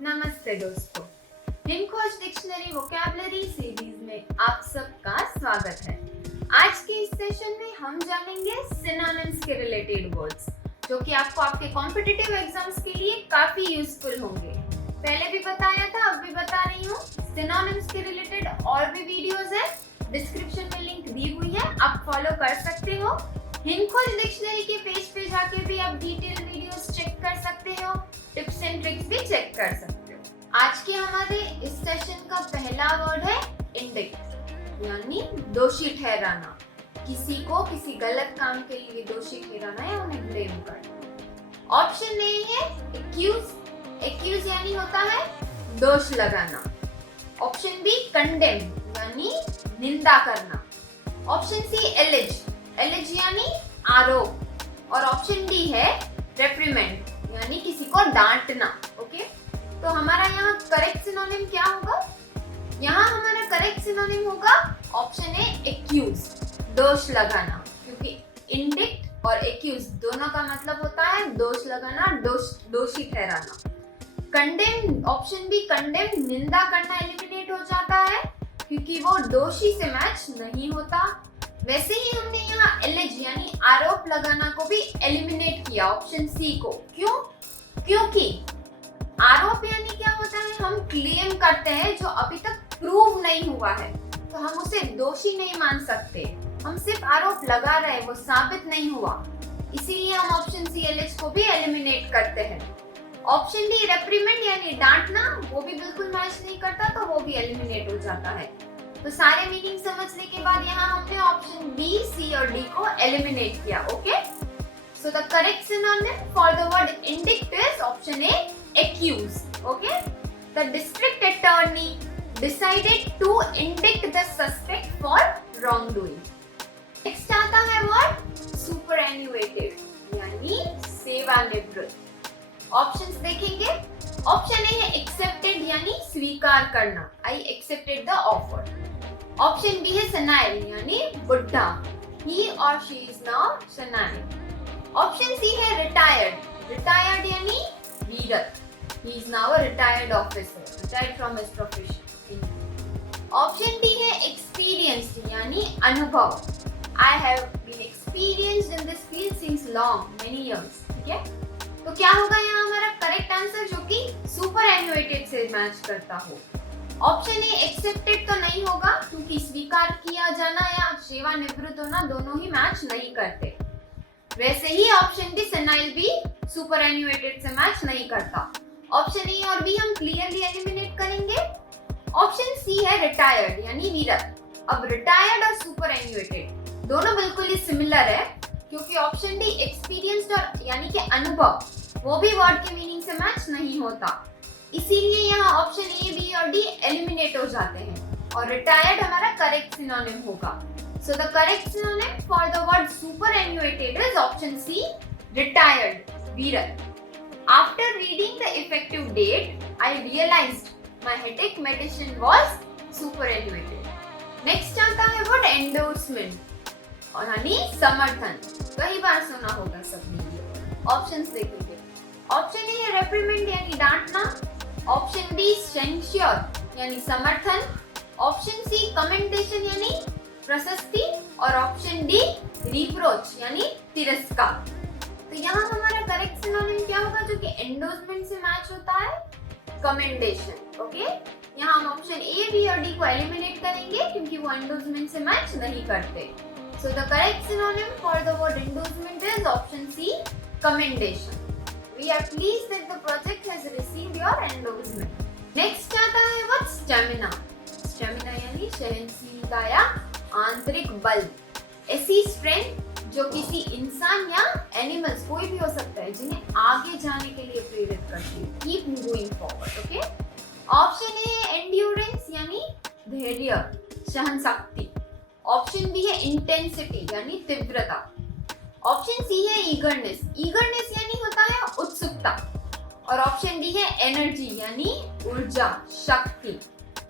नमस्ते दोस्तों, हिमखोज dictionary vocabulary series में आप सबका स्वागत है। आज के इस सेशन में हम जानेंगे सिनोनिम्स के रिलेटेड वर्ड्स जो कि आपको आपके कॉम्पिटिटिव एग्जाम्स के लिए काफी यूजफुल होंगे। पहले भी बताया था, अब भी बता रही हूँ। सिनोनिम्स के रिलेटेड और भी वीडियोस है, डिस्क्रिप्शन में लिंक दी हुई है, आप फॉलो कर सकते हो। हिमखोज डिक्शनरी के पेज पे जाके भी आप डिटेल वीडियोस चेक कर सकते हो, टिप्स एंड ट्रिक्स भी चेक कर सकते हो। आज के हमारे इस सेशन का पहला वर्ड है इंडिक्ट, यानी दोषी ठहराना। किसी को किसी गलत काम के लिए दोषी ठहराना या उन्हें ब्लेम करना। ऑप्शन ए है एक्यूज। एक्यूज यानी होता है दोष लगाना। ऑप्शन बी कंडेम यानी निंदा करना। Option C एलिज। एलिज यानी आरोप। और ऑप्शन डी है रेप्रिमेंड यानी किसी को डांटना। ओके, तो हमारा यहाँ करेक्ट सिनोनिम क्या होगा? यहाँ हमारा करेक्ट सिनोनिम होगा ऑप्शन ए एक्यूज, दोष लगाना। क्योंकि इंडिक्ट और एक्यूज दोनों का मतलब होता है दोष लगाना, दोषी ठहराना। कंडेम, ऑप्शन बी कंडेम, निंदा करना एलिमिनेट हो जाता है क्योंकि वो दोषी से मैच नहीं होता। वैसे ही हमने यहाँ एलिज यानी आरोप लगाना को भी एलिमिनेट किया, ऑप्शन सी को। क्यों? क्योंकि आरोप यानी क्या होता है, हम क्लेम करते हैं जो अभी तक प्रूव नहीं हुआ है, तो हम उसे दोषी नहीं मान सकते। हम सिर्फ आरोप लगा रहे हैं, वो साबित नहीं हुआ, इसीलिए हम ऑप्शन सी एलिज को भी एलिमिनेट करते हैं। ऑप्शन डी रेप्रिमेंड यानी डांटना, वो भी बिल्कुल मैच नहीं करता, तो वो भी एलिमिनेट हो जाता है। तो सारे मीनिंग समझने के बाद यहाँ हमने ऑप्शन बी, सी और डी को एलिमिनेट किया। Okay, so the correct synonym for the word indict is option A accuse. Okay, the district attorney decided to indict the suspect for wrongdoing. Next आता है word superannuated यानी सेवानिवृत्त। Options देखेंगे। Option A है accepted यानी स्वीकार करना, I accepted the offer. Option B है senile यानी बुढ़ा, he or she is now senile. Option C है retired. Retired यानी वीरत, he is now a retired officer, retired from his profession. Option D है experienced यानी अनुभव, I have been experienced in this field since long, many years. ठीक है, तो क्या होगा यहाँ हमारा करेक्ट आंसर जो कि superannuated से मैच करता हो? ऑप्शन ए एक्सेप्टेड तो नहीं होगा क्योंकि स्वीकार किया जाना या सेवानिवृत्त होना दोनों ही मैच नहीं करते। वैसे ही ऑप्शन डी सेनाइल भी सुपरएन्युएटेड से मैच नहीं करता। ऑप्शन ए और बी हम क्लियरली एलिमिनेट करेंगे। ऑप्शन सी है रिटायर्ड यानी वीरत। अब रिटायर्ड और सुपरएन्युएटेड दोनों बिल्कुल ही सिमिलर है क्योंकि ऑप्शन डी एक्सपीरियंस्ड और यानी कि अनुभव, वो भी वर्ड के मीनिंग से मैच नहीं होता, इसीलिए यहाँ ऑप्शन ए, बी और डी एलिमिनेट हो जाते हैं और रिटायर्ड हमारा करेक्ट सिनोनिम होगा। So the correct synonym for the word superannuated is option C, retired, वीरत. After reading the effective date, I realized my headache medicine was superannuated. Next आता है word endorsement और यानी समर्थन। कई बार सुना होगा सबने ये। ऑप्शंस देखेंगे। ऑप्शन ए है reprimand यानी डांटना। ऑप्शन बी censure यानी समर्थन। ऑप्शन सी commendation यानी प्रशस्ति और ऑप्शन डी रिप्रोच यानी तिरस्कार। तो यहाँ हमारा करेक्ट सिनोनिम क्या होगा जो कि एंडोर्समेंट से मैच होता है? कमेंडेशन। ओके, यहाँ हम ऑप्शन ए, बी और डी को एलिमिनेट करेंगे क्योंकि वो एंडोर्समेंट से मैच नहीं करते। So the correct synonym for the word endorsement is option C, commendation. We are pleased that the project has received your endorsement. Next आता है वर्ड स्टैमिना। स्टैमिना यानी सहनशीलता या आंतरिक बल, ऐसी स्ट्रेंथ जो किसी इंसान या एनिमल्स, कोई भी हो सकता है, जिन्हें आगे जाने के लिए प्रेरित करती है, keep moving forward. Okay, option A है एंड्योरेंस यानी धैर्य, सहन शक्ति। ऑप्शन बी है इंटेंसिटी यानी तीव्रता। ऑप्शन सी है ईगरनेस। ईगरनेस यानी होता है उत्सुकता। और ऑप्शन डी है एनर्जी यानी ऊर्जा, शक्ति।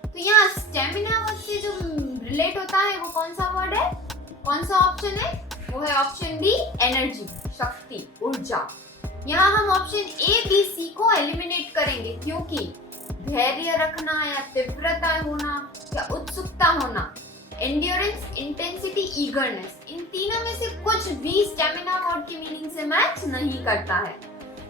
तो यहाँ स्टेमिना वर्ड से जो रिलेट होता है वो कौन सा वर्ड है, कौन सा ऑप्शन है? वो है ऑप्शन डी, एनर्जी, शक्ति, ऊर्जा। यहाँ हम ऑप्शन ए बी सी को एलिमिनेट करेंगे क्योंकि धैर्य रखना या तीव्रता होना या उत्सुकता होना, एंड्योरेंस, इंटेंसिटी, ईगरनेस, इन तीनों में से कुछ भी स्टेमिना वर्ड की मीनिंग से मैच नहीं करता है.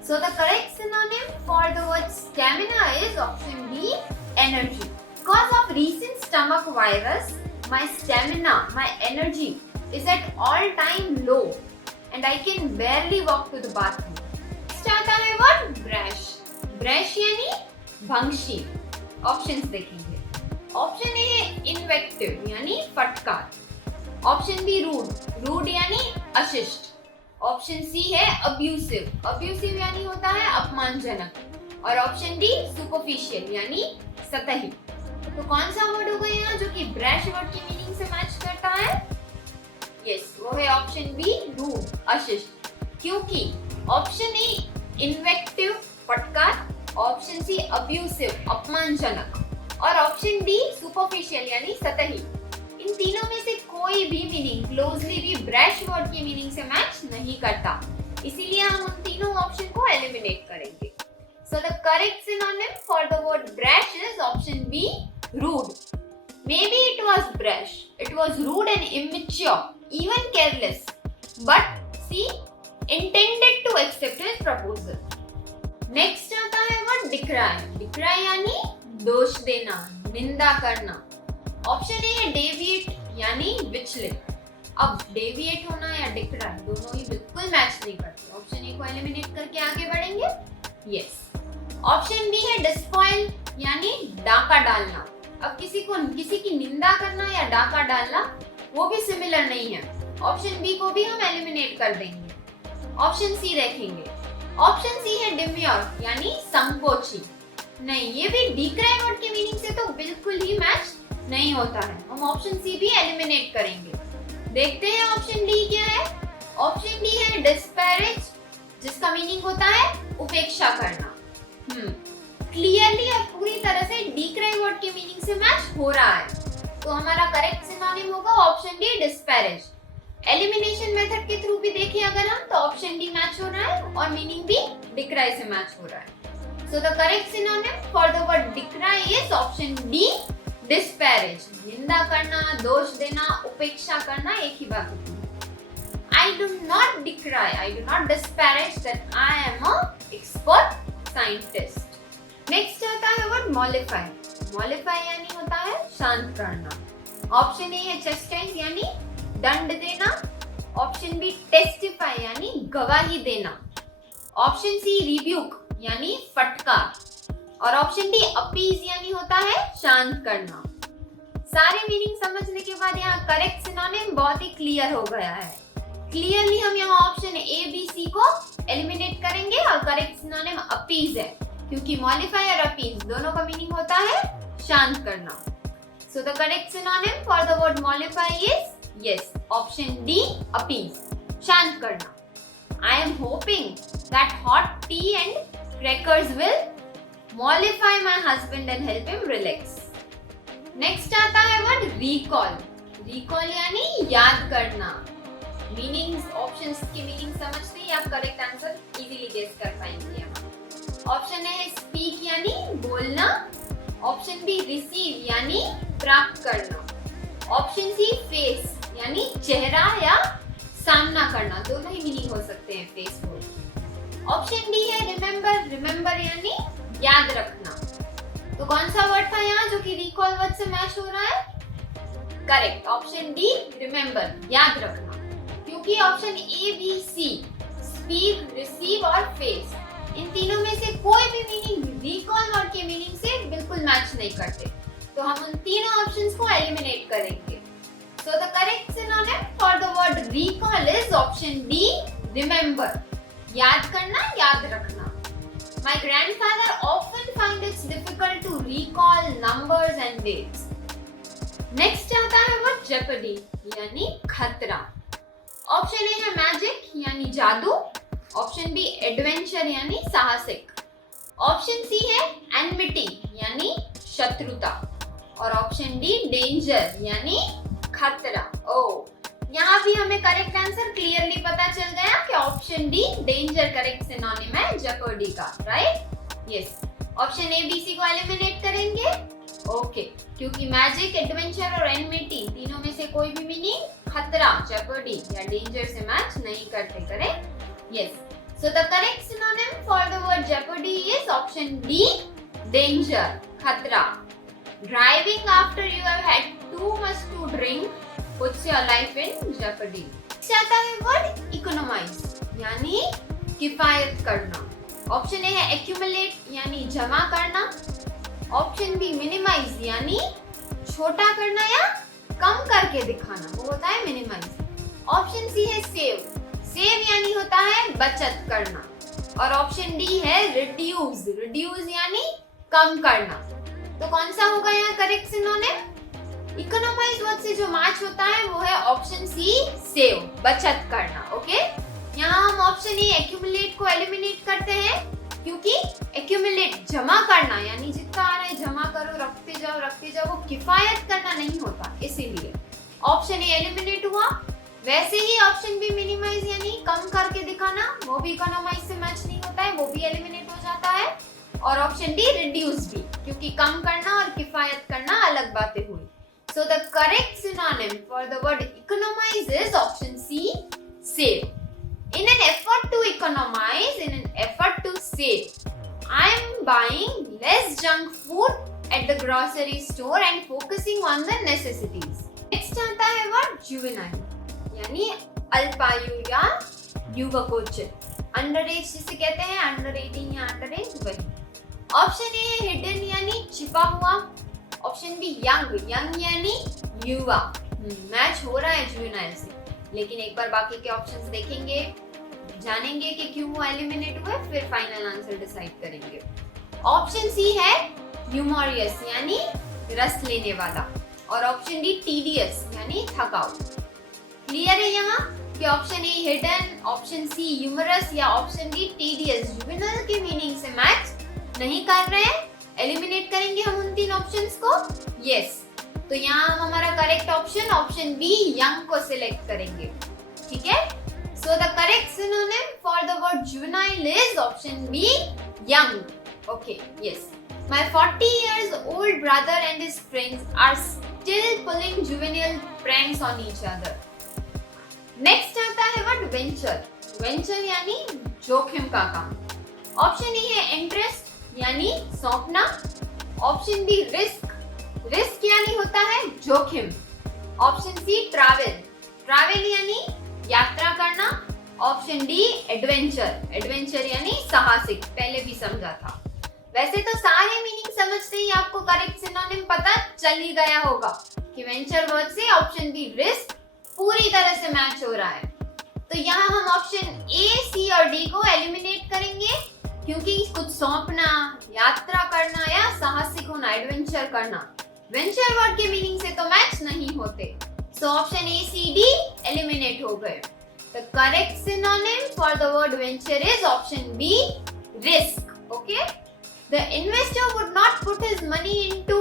So the correct synonym for the word stamina is option B, energy. Because of recent stomach virus, my stamina, my energy is at all-time low and I can barely walk to the bathroom. Next आता है word brash. Brash यानी भंगशी. Options देखेंगे. Option A है invective यानी फटकार. Option B rude. Rude यानी अशिष्ट. Option C है अब्यूसिव. अब्यूसिव यानी होता है अपमानजनक. और ऑप्शन डी सुपरफिशियल यानी सतही. तो कौन सा वर्ड होगा यहाँ जो कि ब्रैश वर्ड की मीनिंग से मैच करता है? यस, वो है ऑप्शन बी रूड, अशिष्ट. क्योंकि ऑप्शन ए इन्वेक्टिव फटकार, ऑप्शन सी अब्यूसिव अपमानजनक और ऑप्शन डी सुपरफिशियल यानी सतही. इन तीनों में से कोई भी मीनिंग क्लोजली भी ब्रैश वर्ड की मीनिंग से मैच नहीं करता, इसीलिए हम उन तीनों ऑप्शन को एलिमिनेट करेंगे. So the correct synonym for the word brash is option B rude. Maybe it was brash, it was rude and immature, even careless, but she intended to accept his proposal. Next आता है word decry. Decry यानी दोष देना, निंदा करना. Option A है deviate यानी विचलित. अब डेविएट होना या डिक्राई दोनों ही बिल्कुल मैच नहीं करते. ऑप्शन ए को एलिमिनेट करके आगे बढ़ेंगे. यस. ऑप्शन बी है डिस्पॉइल यानी डाका डालना. अब किसी की निंदा करना या डाका डालना वो भी सिमिलर नहीं है. ऑप्शन बी को भी हम एलिमिनेट कर देंगे. ऑप्शन सी रखेंगे. ऑप्शन सी है डिम्योर यानी संकोची. नहीं, ये भी डिक्राई वर्ड की मीनिंग से तो बिल्कुल ही मैच नहीं होता है. हम ऑप्शन सी भी एलिमिनेट करेंगे. देखते हैं ऑप्शन डी क्या है. ऑप्शन डी है डिस्पैरेज, जिसका मीनिंग होता है उपेक्षा करना. क्लियरली और पूरी तरह से डिक्राई वर्ड की मीनिंग से मैच हो रहा है. तो हमारा करेक्ट सिनोनिम होगा option D disparage. Elimination method के थ्रू भी देखें अगर हम, तो ऑप्शन डी मैच हो रहा है और मीनिंग भी डिक्राई से मैच हो रहा है. So the correct synonym for the word decry is option D disparage. निंदा करना, दोष देना, उपेक्षा करना एक ही बात होती है. I do not decry, I do not disparage that I am a expert scientist. Next आता है वर्ड मॉलिफाई. मॉलिफाई यानी होता है शांत करना. ऑप्शन ए है चेस्टाइज यानी दंड देना. ऑप्शन बी टेस्टिफाई यानी गवाही देना. ऑप्शन सी रिब्यूक यानी फटकार और ऑप्शन डी अपीज यानी होता है शांत करना. सारे मीनिंग समझने के बाद यहाँ करेक्ट सिनोनिम बहुत ही क्लियर हो गया है. क्लियरली हम यहाँ ऑप्शन ए बी सी को एलिमिनेट करेंगे और करेक्ट सिनोनिम अपीज है क्योंकि मॉलिफाई और अपीज दोनों का मीनिंग होता है शांत करना. So the correct synonym for the word mollify is yes option D appease, शांत करना. I am hoping that hot tea and crackers will mollify my husband and help him relax. Next आता है word recall. Recall यानी याद करना. Meanings, options की meaning समझते ही आप करेक्ट आंसर इजीली गेस कर पाएंगे. ऑप्शन ए है स्पीक यानी बोलना. ऑप्शन बी रिसीव यानी प्राप्त करना. ऑप्शन सी फेस यानी चेहरा या सामना करना. दोनों ही मीनिंग हो सकते हैं फेस को. ऑप्शन डी है रिमेम्बर. रिमेम्बर यानी याद रखना. तो कौन सा वर्ड था यहाँ जो कि रिकॉल वर्ड से मैच हो रहा है? करेक्ट, ऑप्शन डी रिमेम्बर, याद रखना. क्योंकि option A B C speak, receive और फेस इन तीनों में से कोई भी मीनिंग रिकॉल वर्ड के मीनिंग से बिल्कुल मैच नहीं करते. तो हम उन तीनों ऑप्शंस को एलिमिनेट करेंगे. So the correct synonym for the word recall is option D, remember. याद करना, याद रखना. My grandfather often find it difficult to recall numbers and dates. Next आता है word jeopardy यानी खतरा. ऑप्शन ए है मैजिक यानी जादू. ऑप्शन बी एडवेंचर यानी साहसिक. ऑप्शन सी है एनमिटी यानी शत्रुता और ऑप्शन डी डेंजर यानी खतरा. ओ, यहाँ भी हमें करेक्ट आंसर क्लियरली पता चल गया कि option D danger correct synonym है जेपर्डी का, right? Yes. Option A B C को एलिमिनेट करेंगे, ओके, क्योंकि मैजिक, एडवेंचर और एनमिटी तीनों में से कोई भी मीनिंग खतरा, जेपर्डी या डेंजर से मैच नहीं करते, correct? Yes. So the correct synonym for the word jeopardy is option D, danger, खतरा। Driving after you have had too much to drink puts your life in jeopardy. आता है word economise यानी किफायत करना। Option A है accumulate यानी जमा करना, ऑप्शन बी मिनिमाइज यानी छोटा करना या कम करके दिखाना, वो होता है मिनिमाइज। ऑप्शन सी है सेव, सेव यानी होता है बचत करना, और ऑप्शन डी है रिड्यूस, रिड्यूस यानी कम करना। तो कौन सा होगा यहाँ करेक्ट सिनोनिम? इकोनोमाइज वर्ड से जो मैच होता है वो है ऑप्शन सी, सेव, बचत करना, ओके? यहाँ हम ऑप्शन ए एक्यूमुलेट को एलिमिनेट करते हैं, क्योंकि एक्यूमुलेट जमा करना यानी जितना आ रहा है जमा करो, रखते जाओ, वो किफायत करना नहीं होता, इसीलिए ऑप्शन ए एलिमिनेट हुआ। वैसे ही ऑप्शन बी मिनिमाइज यानी कम करके दिखाना, वो भी इकोनोमाइज से मैच नहीं होता है, वो भी एलिमिनेट हो जाता है। और ऑप्शन डी रिड्यूस भी, क्योंकि कम करना और किफायत करना अलग बातें हुई। So the correct synonym for the word economize is option C, save. In an effort to economize, in an effort to save, I am buying less junk food at the grocery store and focusing on the necessities. Next आता है word juvenile, यानी अल्पायु या युवकोचित, under as जिसे कहते हैं, under 18 या under as, वही। Option A hidden यानी छिपा हुआ, ऑप्शन बी यंग, यंग यानी युवा, मैच हो रहा है जुवेनाइल से, लेकिन एक बार बाकी के ऑप्शंस देखेंगे, जानेंगे कि क्यों वो एलिमिनेट हुए, फिर फाइनल आंसर डिसाइड करेंगे। ऑप्शन सी है ह्यूमोरियस यानी रस लेने वाला, और ऑप्शन डी टीडियस यानी थकाऊ। क्लियर है यहाँ कि option A hidden, option C humorous या ऑप्शन डी टीडियस जुवेनाइल के मीनिंग से मैच नहीं कर रहे हैं, एलिमिनेट करेंगे हम उन तीन ऑप्शंस को। यस, तो यहाँ हम हमारा करेक्ट ऑप्शन बी यंग को सिलेक्ट करेंगे, ठीक है? So the correct synonym for the word juvenile is option be young, okay? Yes. My 40 years old brother and his friends are still pulling juvenile pranks on each other. Next आता है word venture, venture यानी जोखिम का काम। Option A है interest यानी सौंपना, option B risk, risk यानी होता है जोखिम, ऑप्शन सी ट्रैवल, ट्रैवल यानी यात्रा करना, ऑप्शन डी एडवेंचर, एडवेंचर यानी साहसिक, पहले भी समझा था। वैसे तो सारे मीनिंग समझते ही आपको करेक्ट सिनोनिम पता चल ही गया होगा कि वेंचर वर्ड से ऑप्शन बी रिस्क पूरी तरह से मैच हो रहा है। तो यहाँ हम ऑप्शन ए, सी और डी को एलिमिनेट करेंगे, क्योंकि कुछ सौंपना, यात्रा करना या साहसिक होना, एडवेंचर करना, वेंचर वर्ड के मीनिंग से तो मैच नहीं होते। So option A, C, D eliminate हो गए। The correct synonym for the word venture is option B risk, okay? The investor would not put his money into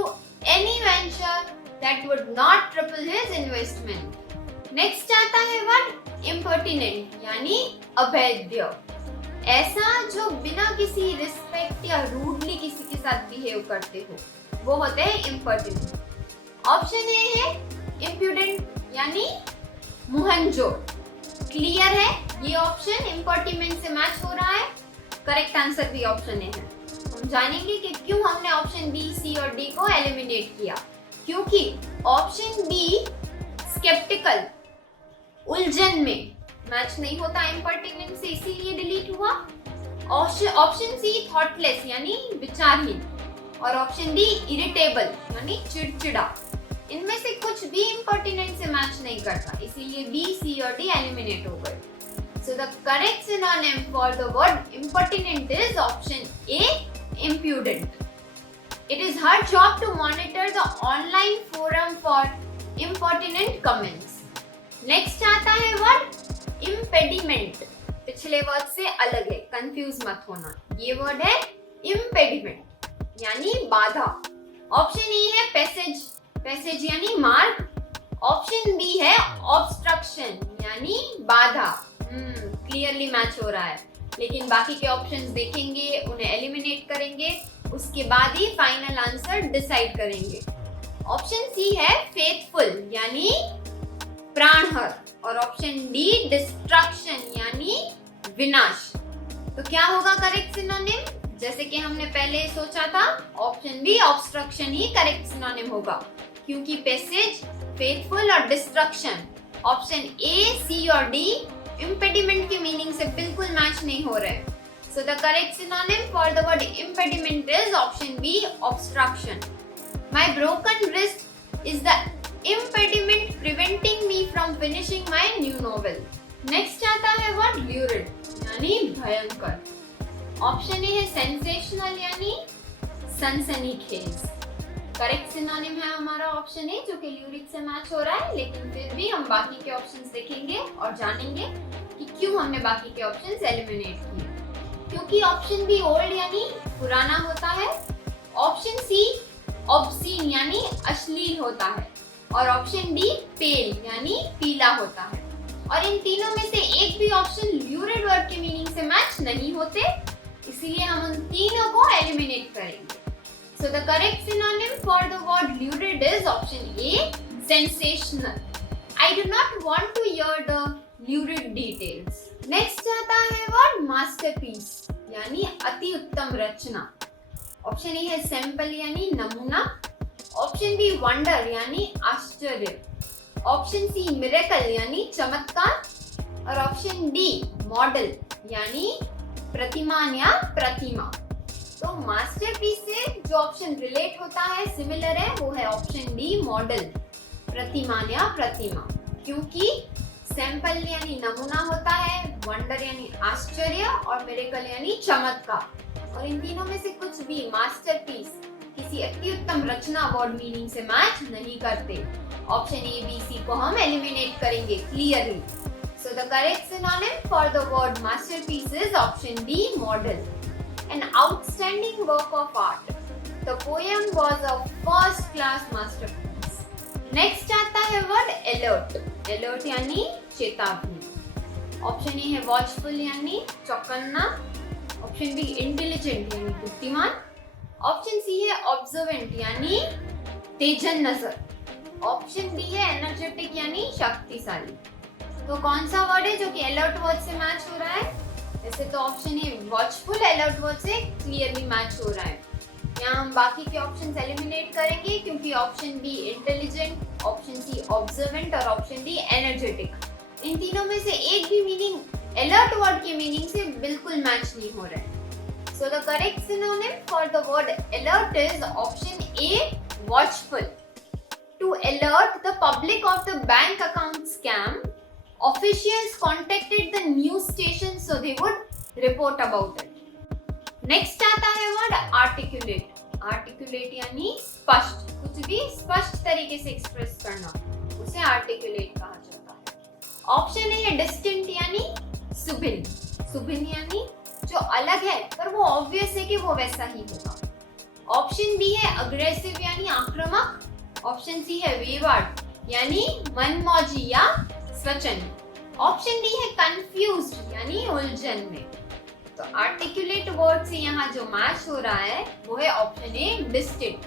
any venture that would not triple his investment. Next आता है word impertinent यानी अभेद्य, ऐसा जो बिना किसी respect या rudely किसी के साथ बिहेव करते हो, वो होते हैं इम्पर्टिनेंट। ऑप्शन ए है इम्प्यूडेंट यानी मुहंजो। क्लियर है ये ऑप्शन इम्पर्टिनेंट से मैच हो रहा है, करेक्ट आंसर भी ऑप्शन ए है। हम जानेंगे कि क्यों हमने ऑप्शन बी, सी और डी को एलिमिनेट किया, क्योंकि ऑप्शन बी स्केप्टिकल, उलझन में मैच नहीं होता इम्पर्टिनेंट से, इसीलिए डिलीट हुआ। ऑप्शन सी थॉटलेस यानी विचारहीन, और ऑप्शन डी इरिटेबल यानी चिड़चिड़ा। इनमें से कुछ भी इम्पर्टिनेंट से मैच नहीं करता, इसीलिए बी, सी और डी एलिमिनेट हो गए। सो the correct synonym for the word impertinent is option A, impudent. It is her job to monitor the online forum for impertinent comments. Next आता है वर्ड impediment. पिछले वर्ड से अलग है, कंफ्यूज मत होना। ये वर्ड है impediment यानी बाधा। ऑप्शन ए है पैसेज, पैसेज यानी मार्ग, ऑप्शन बी है ऑब्स्ट्रक्शन यानी बाधा। क्लियरली मैच हो रहा है, लेकिन बाकी के ऑप्शंस देखेंगे, उन्हें एलिमिनेट करेंगे, उसके बाद ही फाइनल आंसर डिसाइड करेंगे। ऑप्शन सी है फेथफुल यानी प्राणहर, और ऑप्शन डी डिस्ट्रक्शन यानी विनाश। तो क्या होगा करेक्ट सिनोनिम? जैसे कि हमने पहले सोचा था, ऑप्शन बी ऑब्स्ट्रक्शन ही करेक्ट सिनोनिम होगा, क्योंकि पैसेज, फेथफुल और डिस्ट्रक्शन ऑप्शन ए, सी और डी इम्पेडिमेंट के मीनिंग से बिल्कुल मैच नहीं हो रहे। So the correct synonym for the word impediment is option B obstruction. My broken wrist is the impediment preventing me from finishing my new novel. नेक्स्ट आता है वर्ड ल्यूरिड यानी भयंकर। ऑप्शन ए है सेंसेशनल यानी सनसनीखेज। करेक्ट सिनोनिम है हमारा ऑप्शन ए, जो कि ल्यूरिड से मैच हो रहा है, लेकिन फिर भी हम बाकी के ऑप्शंस देखेंगे और जानेंगे कि क्यों हमने बाकी के ऑप्शंस एलिमिनेट किए। क्योंकि ऑप्शन बी ओल्ड यानी पुराना होता है, ऑप्शन सी ऑब्सीन यानी अश्लील होता है, और ऑप्शन डी पेल यानी पीला होता है। और इन तीनों में से एक भी ऑप्शन ल्यूरिड वर्ड के मीनिंग से मैच नहीं होते, इसीलिए हम उन तीनों को एलिमिनेट करेंगे। So the correct synonym for the word lurid is option A, sensational. I do not want to hear the lurid details. Next आता है वर्ड मास्टरपीस यानी अति उत्तम रचना। ऑप्शन ए है सैंपल यानी नमूना, ऑप्शन बी वंडर यानी आश्चर्य, ऑप्शन सी मिरेकल यानी चमत्कार, और ऑप्शन डी मॉडल यानी प्रतिमान या प्रतिमा। तो मास्टरपीस से जो ऑप्शन रिलेट होता है, सिमिलर है, वो है ऑप्शन डी मॉडल, प्रतिमान या प्रतिमा, क्योंकि सैंपल यानी नमूना होता है, वंडर यानी आश्चर्य और मिरेकल यानी चमत्कार। और इन तीनों में से कुछ भी मास्टरपीस किसी अति उत्तम रचना वर्ड मीनिंग से मैच नहीं करते। ऑप्शन ए, बी, सी को हम एलिमिनेट करेंगे clearly. So the correct synonym for the word masterpiece is option D model. An outstanding work of art. The poem was a first class masterpiece. Next आता है word alert. Alert यानी चेतावनी। Option A है watchful यानी चौकन्ना, option B intelligent यानी बुद्धिमान, option C है ऑब्जर्वेंट यानी तेजन नजर, ऑप्शन डी है एनर्जेटिक यानी शक्तिशाली। तो कौन सा वर्ड है जो कि अलर्ट वर्ड से मैच हो रहा है? वैसे तो ऑप्शन ए वॉचफुल अलर्ट वर्ड से क्लियरली मैच हो रहा है। यहाँ हम बाकी के ऑप्शंस एलिमिनेट करेंगे, क्योंकि option B intelligent, option C observant और ऑप्शन डी एनर्जेटिक, इन तीनों में से एक भी मीनिंग अलर्ट वर्ड के मीनिंग से बिल्कुल मैच नहीं हो रहा है। So the correct synonym for the word alert is option A, watchful. To alert the public of the bank account scam, officials contacted the news station so they would report about it. Next आता है word articulate. Articulate यानी स्पष्ट, कुछ भी स्पष्ट तरीके से express करना, उसे articulate कहा जाता है। ऑप्शन ए है distinct यानी सुभिन्न। सुभिन्न यानी जो अलग है, पर वो ऑब्वियस है कि वो वैसा ही होगा। ऑप्शन बी है अग्रेसिव यानी आक्रामक, ऑप्शन सी है वेवार्ड यानी मनमौजी या स्वच्छंद, ऑप्शन डी है कंफ्यूज्ड यानी उलझन में। तो आर्टिकुलेट वर्ड से यहाँ जो मैच हो रहा है वो है ऑप्शन ए डिस्टिंक्ट,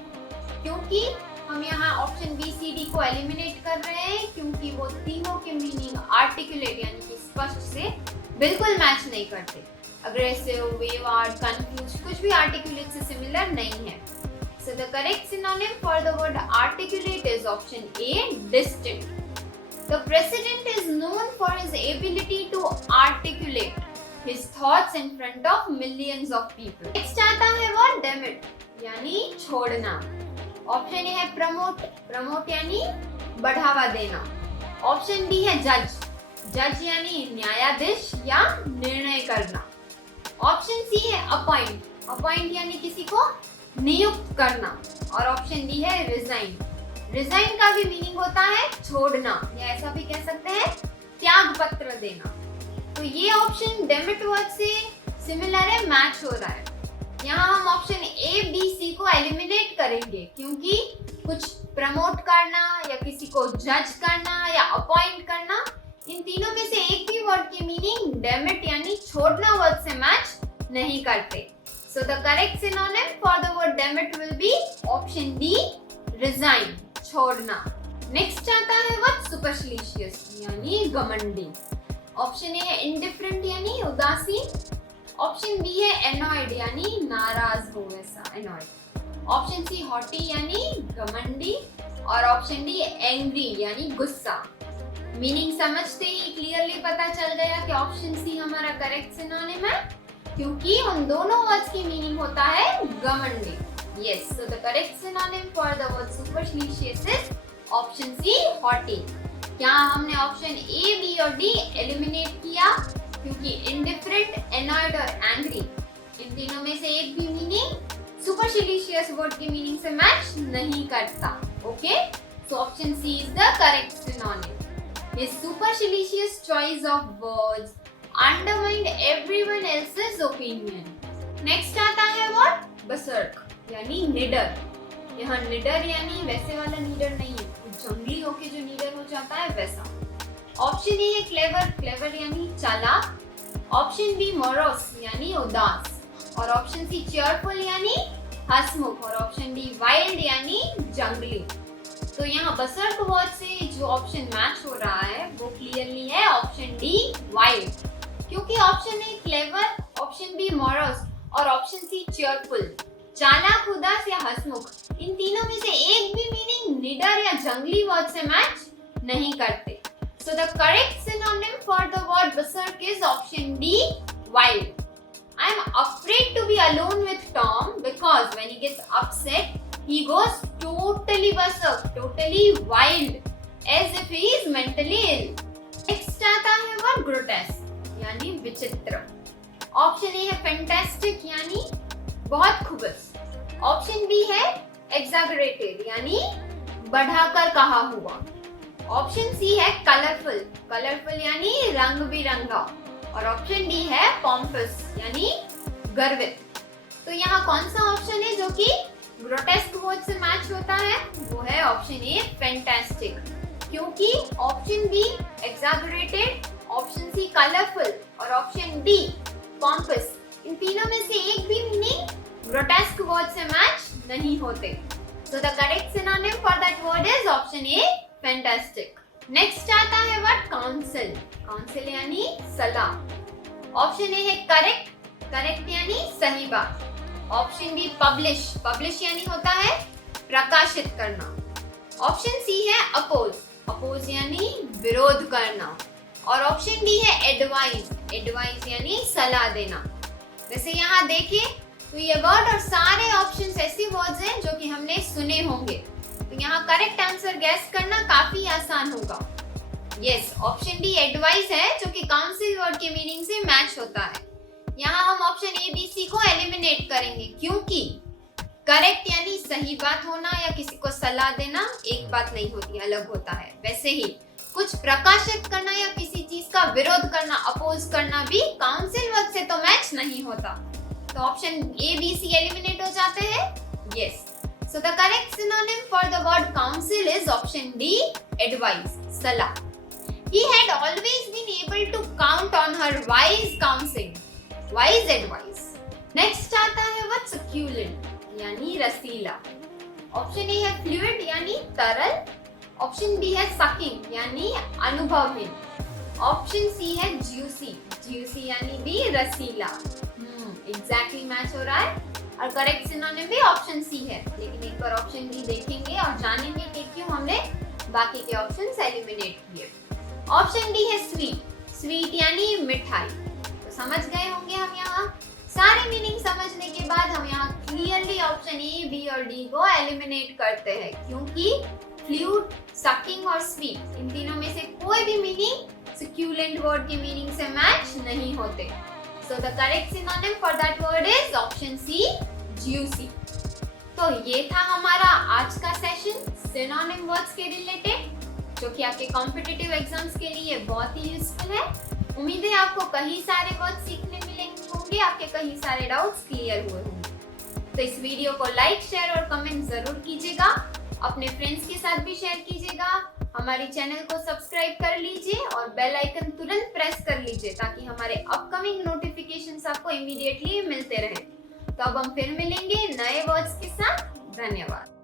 क्योंकि हम यहाँ ऑप्शन बी, सी, डी को एलिमिनेट कर रहे हैं, क्योंकि वो तीनों के मीनिंग आर्टिकुलेट यानी कि स्पष्ट से बिल्कुल मैच नहीं करते। अग्रेसिव, वेवार्ड, कंफ्यूज कुछ भी आर्टिकुलेट से सिमिलर नहीं है। So the correct synonym for the word articulate is option A, distinct. The president is known for his ability to articulate his thoughts in front of millions of people. Next आता है word demit यानी छोड़ना। Option A है promote. Promote यानी बढ़ावा देना, option B है जज। जज यानी न्यायाधीश या निर्णय करना, ऑप्शन सी है अपॉइंट। अपॉइंट यानी किसी को नियुक्त करना, और ऑप्शन डी है रिजाइन। रिजाइन का भी मीनिंग होता है छोड़ना, या ऐसा भी कह सकते हैं त्याग पत्र देना। तो ये ऑप्शन डेमिट वर्ड से सिमिलर है, मैच हो रहा है। यहाँ हम ऑप्शन ए, बी, सी को एलिमिनेट करेंगे, क्योंकि कुछ प्रमोट करना या किसी को जज करना या अपॉइंट करना, इन तीनों में से एक भी वर्ड की मीनिंग डेमिट यानी छोड़ना वर्ड से मैच नहीं करते। So the correct synonym for the word demit will be option D, resign, छोड़ना। नेक्स्ट आता है वर्ड supercilious यानी घमंडी। ऑप्शन ए है indifferent यानी उदासीन, ऑप्शन बी है annoyed यानी नाराज हो वैसा annoyed, ऑप्शन सी haughty यानी घमंडी और ऑप्शन डी angry यानी गुस्सा। मीनिंग समझते ही क्लियरली पता चल गया कि ऑप्शन सी हमारा करेक्ट सिनोनिम है, क्योंकि उन दोनों वर्ड्स की मीनिंग होता है घमंडी। Yes, so the correct synonym for the word supercilious is option C, haughty। क्या हमने ऑप्शन ए, बी और डी एलिमिनेट किया, क्योंकि indifferent, annoyed और angry इन तीनों में से एक भी मीनिंग supercilious वर्ड की मीनिंग से मैच नहीं करता। Okay, so option C is the correct synonym। His supercilious choice of words undermined everyone else's opinion। Next आता है वर्ड बसर्क यानी निडर। यहाँ निडर यानी वैसे वाला निडर नहीं है, जंगली होके जो निडर हो जाता है वैसा। ऑप्शन ए है क्लेवर, क्लेवर यानी चालाक, ऑप्शन बी मोरस यानी उदास और ऑप्शन सी चीयरफुल यानी हंसमुख और ऑप्शन डी वाइल्ड यानी जंगली। तो यहाँ बसर्क वर्ड से जो ऑप्शन मैच हो रहा है वो क्लियरली है ऑप्शन डी वाइल्ड, क्योंकि option A clever, option B morose और ऑप्शन सी चीयरफुल चालाक, उदास या हंसमुख इन तीनों में से एक भी मीनिंग निडर या जंगली वर्ड से मैच नहीं करते। So the correct synonym for the word berserk is option D, wild। I am afraid to be alone with Tom because when he gets upset he goes totally berserk, totally wild, as if he is mentally ill। Next आता है word grotesque यानी विचित्र। Option A है fantastic यानी बहुत खुबस, option B है exaggerated यानी बढ़ाकर कहा हुआ, ऑप्शन सी है कलरफुल, कलरफुल यानी रंग बिरंगा और ऑप्शन डी है pompous यानी गर्वित। तो यहाँ कौन सा ऑप्शन है जो कि ग्रोटेस्क वर्ड से मैच होता है? वो है ऑप्शन ए फैंटास्टिक, क्योंकि option B exaggerated, option C colourful और ऑप्शन डी pompous इन तीनों में से एक भी मीनिंग ग्रोटेस्क वर्ड से मैच नहीं होते। So the correct synonym for that word is option A, fantastic। Next आता है word counsel, counsel यानी सलाह। ऑप्शन ए है करेक्ट, करेक्ट यानी सही बात, ऑप्शन बी पब्लिश, पब्लिश यानी होता है प्रकाशित करना, ऑप्शन सी है अपोज, अपोज यानी विरोध करना और ऑप्शन डी है एडवाइज, एडवाइज यानी सलाह देना। वैसे यहाँ देखिए तो ये वर्ड और सारे ऑप्शंस ऐसे वर्ड्स हैं जो कि हमने सुने होंगे, तो यहाँ करेक्ट आंसर गैस करना काफी आसान होगा। यस, ऑप्शन डी एडवाइस है जो कि काउंसिल वर्ड के मीनिंग से मैच होता है। यहाँ हम ऑप्शन ए बी सी को एलिमिनेट करेंगे, क्योंकि करेक्ट यानी सही बात होना या किसी को सलाह देना एक बात नहीं होती, अलग होता है। वैसे ही कुछ प्रकाशित करना या किसी चीज का विरोध करना, अपोज करना भी काउंसिल वर्ड से तो मैच नहीं होता। तो option A B C eliminate हो जाते हैं। Yes, so the correct synonym for the word counsel is option D, advice, सलाह। He had always been able to count on her wise counsel, wise advice। Next आता है word succulent यानी रसीला। Option A है fluid यानी तरल, option B है sucking यानी अनुभवहीन, option C है juicy, juicy यानी भी रसीला। एग्जैक्टली मैच हो रहा है और करेक्ट सिनोनिम भी ऑप्शन सी है, लेकिन एक बार ऑप्शन डी देखेंगे और जानेंगे कि क्यों हमने बाकी के ऑप्शंस एलिमिनेट किए। ऑप्शन डी है स्वीट, स्वीट यानी मिठाई। तो समझ गए होंगे हम यहाँ। सारे मीनिंग समझने के बाद हम यहाँ क्लियरली ऑप्शन ए, बी और डी को एलिमिनेट करते हैं, क्योंकि फ्लूइड, सकिंग और स्वीट इन तीनों में से कोई भी मीनिंग सक्यूलेंट वर्ड के मीनिंग से मैच नहीं होते। So the correct synonym for that word is option C, juicy। तो ये था हमारा आज का सेशन सिनोनिम वर्ड्स के रिलेटेड, जो कि आपके कॉम्पिटिटिव एग्जाम्स के लिए बहुत ही यूजफुल है। उम्मीद है आपको कई सारे वर्ड्स सीखने मिलेंगे होंगे, आपके कई सारे डाउट्स क्लियर हुए होंगे। तो इस वीडियो को लाइक, शेयर और कमेंट अपने फ्रेंड्स के साथ भी शेयर कीजिएगा। हमारे चैनल को सब्सक्राइब कर लीजिए और बेल आइकन तुरंत प्रेस कर लीजिए ताकि हमारे अपकमिंग नोटिफिकेशंस आपको इमीडिएटली मिलते रहे। तो अब हम फिर मिलेंगे नए वर्ड्स के साथ। धन्यवाद।